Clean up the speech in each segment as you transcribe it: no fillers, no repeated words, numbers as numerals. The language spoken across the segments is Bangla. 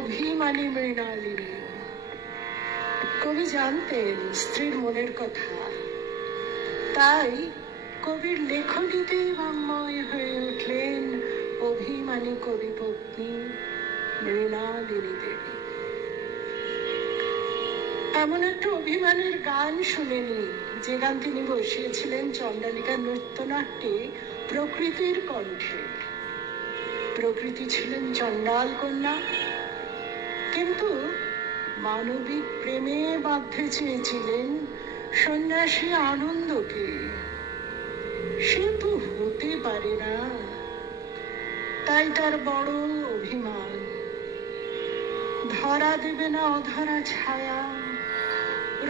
অভিমানী মৃণালিনী। কবি জানতেন স্ত্রীর মনের কথা, তাই কবির লেখনীতেই বাংময় হয়ে উঠলেন অভিমানী কবি পত্নী মৃণালিনী দেবী। এমন একটা অভিমানের গান শুনেনি যে গান তিনি বসিয়েছিলেন চণ্ডালিকা নৃত্যনাট্যে প্রকৃতির কণ্ঠে। প্রকৃতি ছিলেন চণ্ডাল কন্যা, কিন্তু মানবিক প্রেমে বাঁধতে চেয়েছিলেন সন্ন্যাসী আনন্দকে। সে তো হতে পারে না, তাই তার বড় অভিমান। ধরা দেবে না অধরা ছায়া,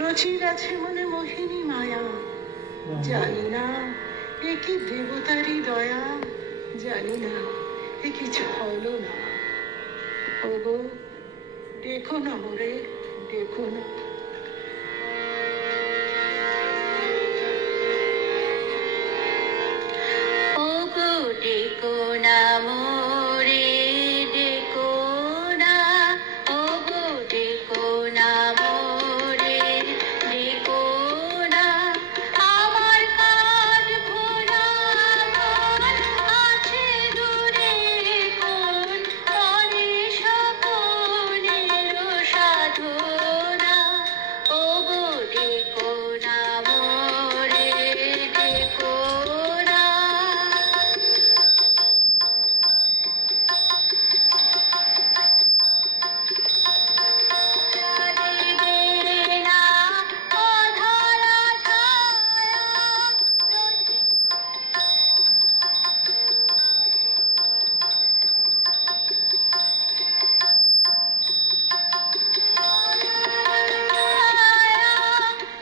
রচি গেছে মনে মোহিনী মায়া। জানি না এ কি দেবতারই দয়া, জানি না এ কি ছলনা। ওগো দেখো না মোরে, দেখো না। ওগো দেখো না মোরে, দেখো না। ওগো দেখো না মোরে, দেখো না। আমার কাজ ভোলা মন আছে দূরে কোন, করে সকলের সাধনা। ওগো দেখো না মোরে, দেখো না। দেবে না অধরা ছায়া,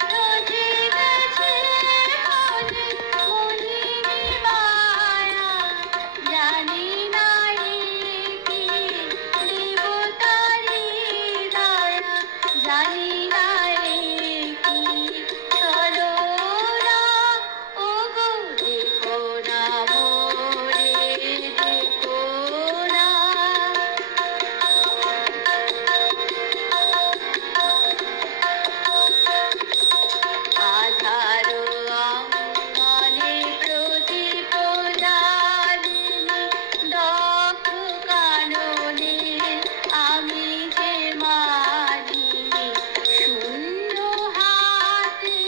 রচি গেছে মনে মোহিনী মায়া। জানি না এ কি দেবতারই দয়া, জানি না এ কি ছলনা। ওগো দেখো না মোরে, দেখো না। আধারো অঙ্গনে প্রদীপ জ্বালিনি, দগ্ধ কাননে আমি যে মালিনী। শূন্য হাতে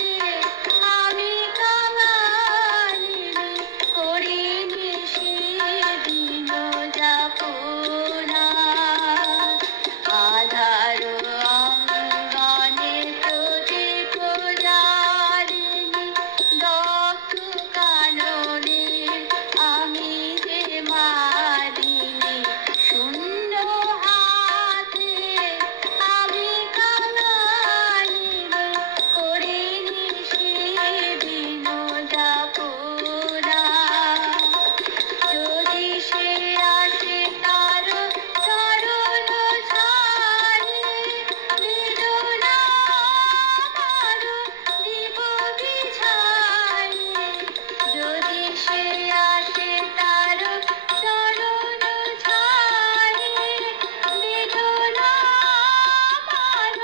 আমি কাঙালিনী, করিনি সেদিন যাপনা। আধারো অঙ্গনে প্রদীপ জ্বালিনি, দগ্ধ কাননে আমি যে মালিনী। শূন্য হাতে আমি কাঙালিনী, করিনি সেদিন যাপনা। যদি সে আসে তার চরণ ছাড়ি, বেদনা আমার দিব বিছাই। যদি সে আসে তার চরণ ছাড়ি, বেদনা আমার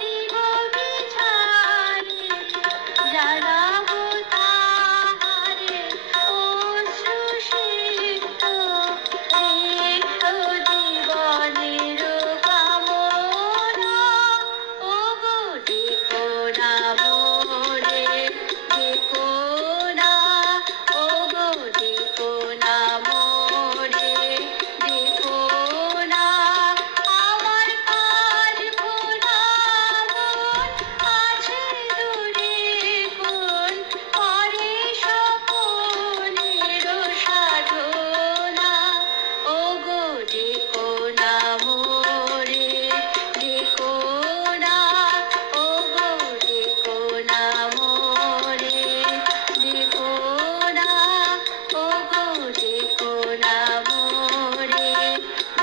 দিব বিছাই। জানাবো তাহারে অশ্রুসিক্ত রিক্ত জীবনের কামনা। ওগো দেখো না মোরে, দেখো না। ওগো দেখো না মোরে, দেখো না। আমার কাজ ভোলা মন আছে দূরে কোন, করে সকলের সাধনা। ওগো দেখো না মোরে, দেখো না। ওগো দেখো না মোরে, দেখো না। ওগো দেখো না মোরে,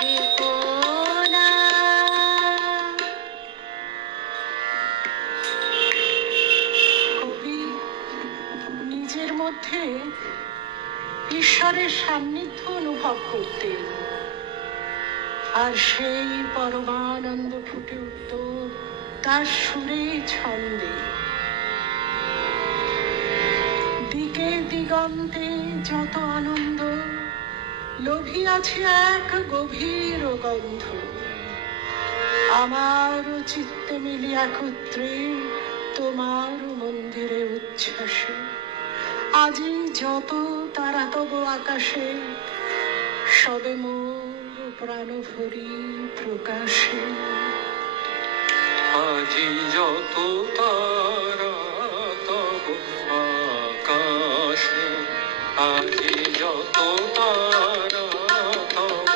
দেখো না। কবি নিজের মধ্যে ঈশ্বরের সান্নিধ্য অনুভব করতেন। আর সেই পরমানন্দ ফুটে উঠত তার সুরে ছন্দে। দিকে দিগন্তে যত আনন্দ, লোভিয়াছে এক গভীর গন্ধ। আমার চিত্তে মিলি একত্রে তোমার মন্দিরে উচ্ছ্বাসে। আজি যত তারা তব আকাশে, সবে মোর প্রাণ ভরি প্রকাশে। আজি যত তারা তব আকাশে, আজি যত তারা তব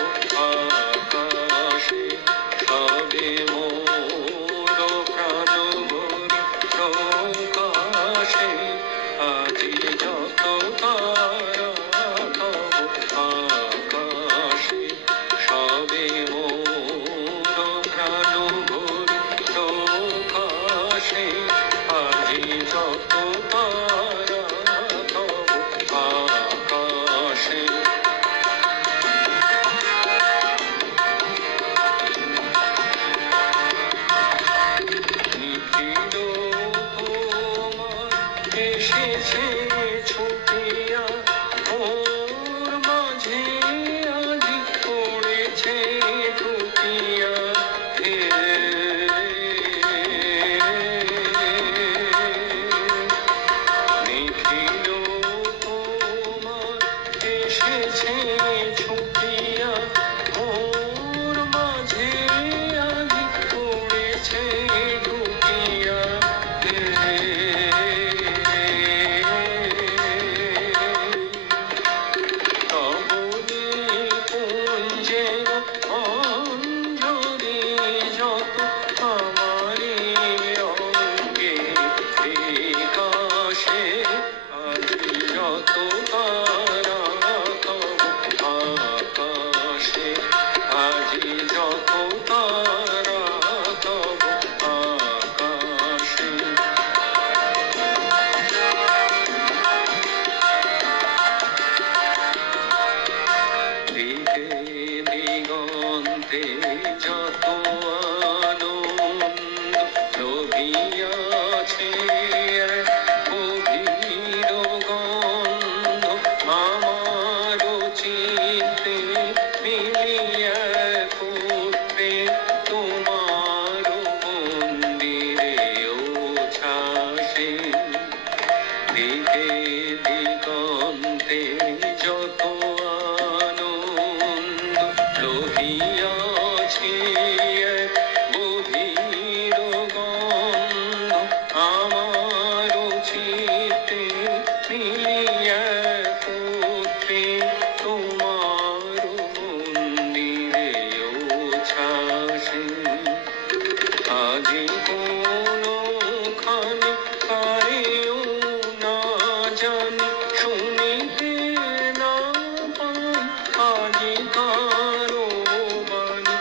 আকাশে, সবে মোর প্রাণ ভরি প্রকাশে। আজি যত তারা তব আকাশে, সবে মোর প্রাণ ভরি প্রকাশে। আজি যত তারা তব আকাশে। নিখিল তোমার এসেছে ছুটিয়া, ওর মাঝে আজি পড়েছে ঢুকিয়া। হে নিখিল তোমার এসেছে ছুটিয়া, ওর মাঝে আজি পড়েছে ঢুকিয়া। তবনি কুঞ্জের অঞ্জলি যত আমারি অঙ্গে বিকাশে। আজি যত তারা তব আকাশে, আজি যত তারা তব আকাশে। দিকে দিগন্তে যত আনন্দ, লোভিয়াছে এক গভীর গন্ধ। আমার চিত্তে মিলিয়া একত্রে তোমার মন্দিরে উচ্ছ্বাসে। দিকে দিগন্তে যত আনন্দ, লোভিয়াছে এক গভীর গন্ধ। আমার চিত্তে মিলিয়া একত্রে তোমার মন্দিরে উচ্ছ্বাসে। আজি কোনখানে কারেও না জানি, শুনিতে না পাই আজি কারো বাণী।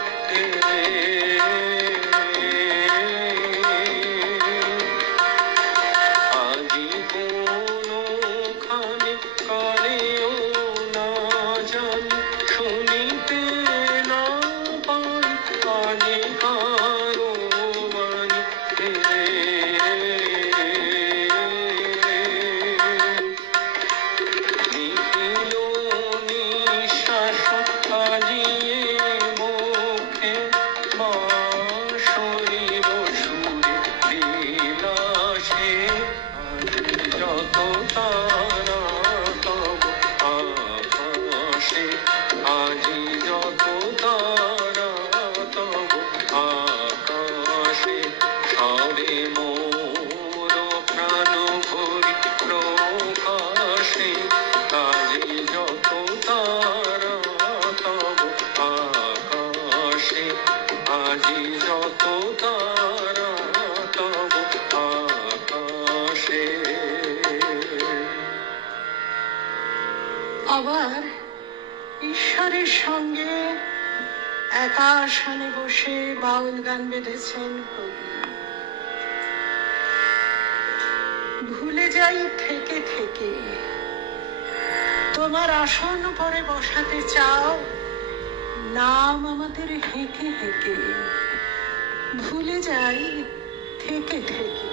আজি কোনখানে কারেও না জানি, শুনিতে না পাই আজি কারো বাণী। নিখিল নিঃশ্বাস আজিয়ে মুখে, মা শরীর সুরে বিলাসে। আজি যত তারা তব আকাশে, আজি যত তারা তব আকাশে, সবে মোর প্রাণ ভরি প্রকাশে। আজি যত তারা তব আকাশে, আজি যত তারা তব আকাশে। আবার ঈশ্বরের সঙ্গে একাশনে বসে বাউল গান বেঁধেছেন কবি। ভুলে যাই থেকে থেকে, তোমার আসন পরে বসাতে চাও, নাম আমাদের হেঁকে হেঁকে, ভুলে যাই থেকে থেকে।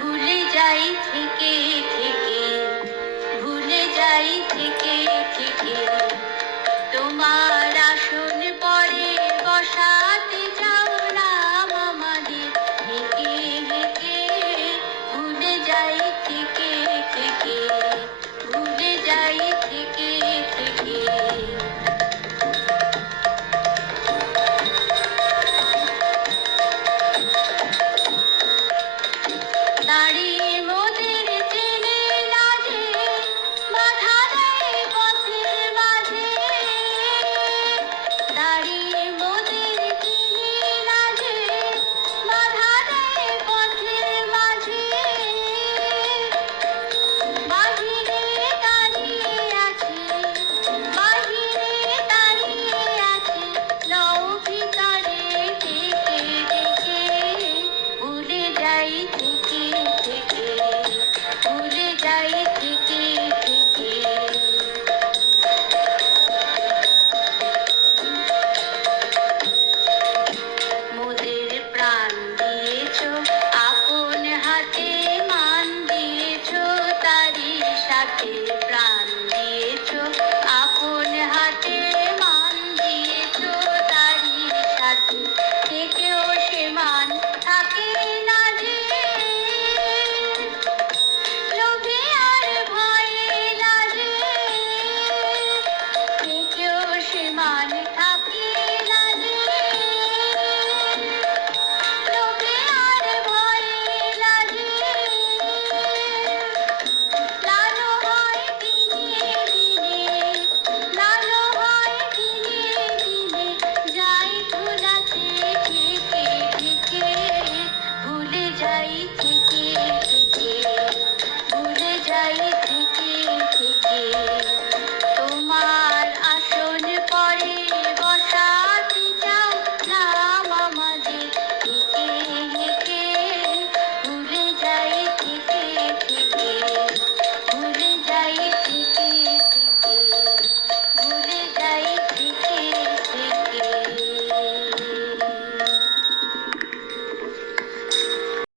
ভুলে যাই থেকে থেকে, ভুলে যাই থেকে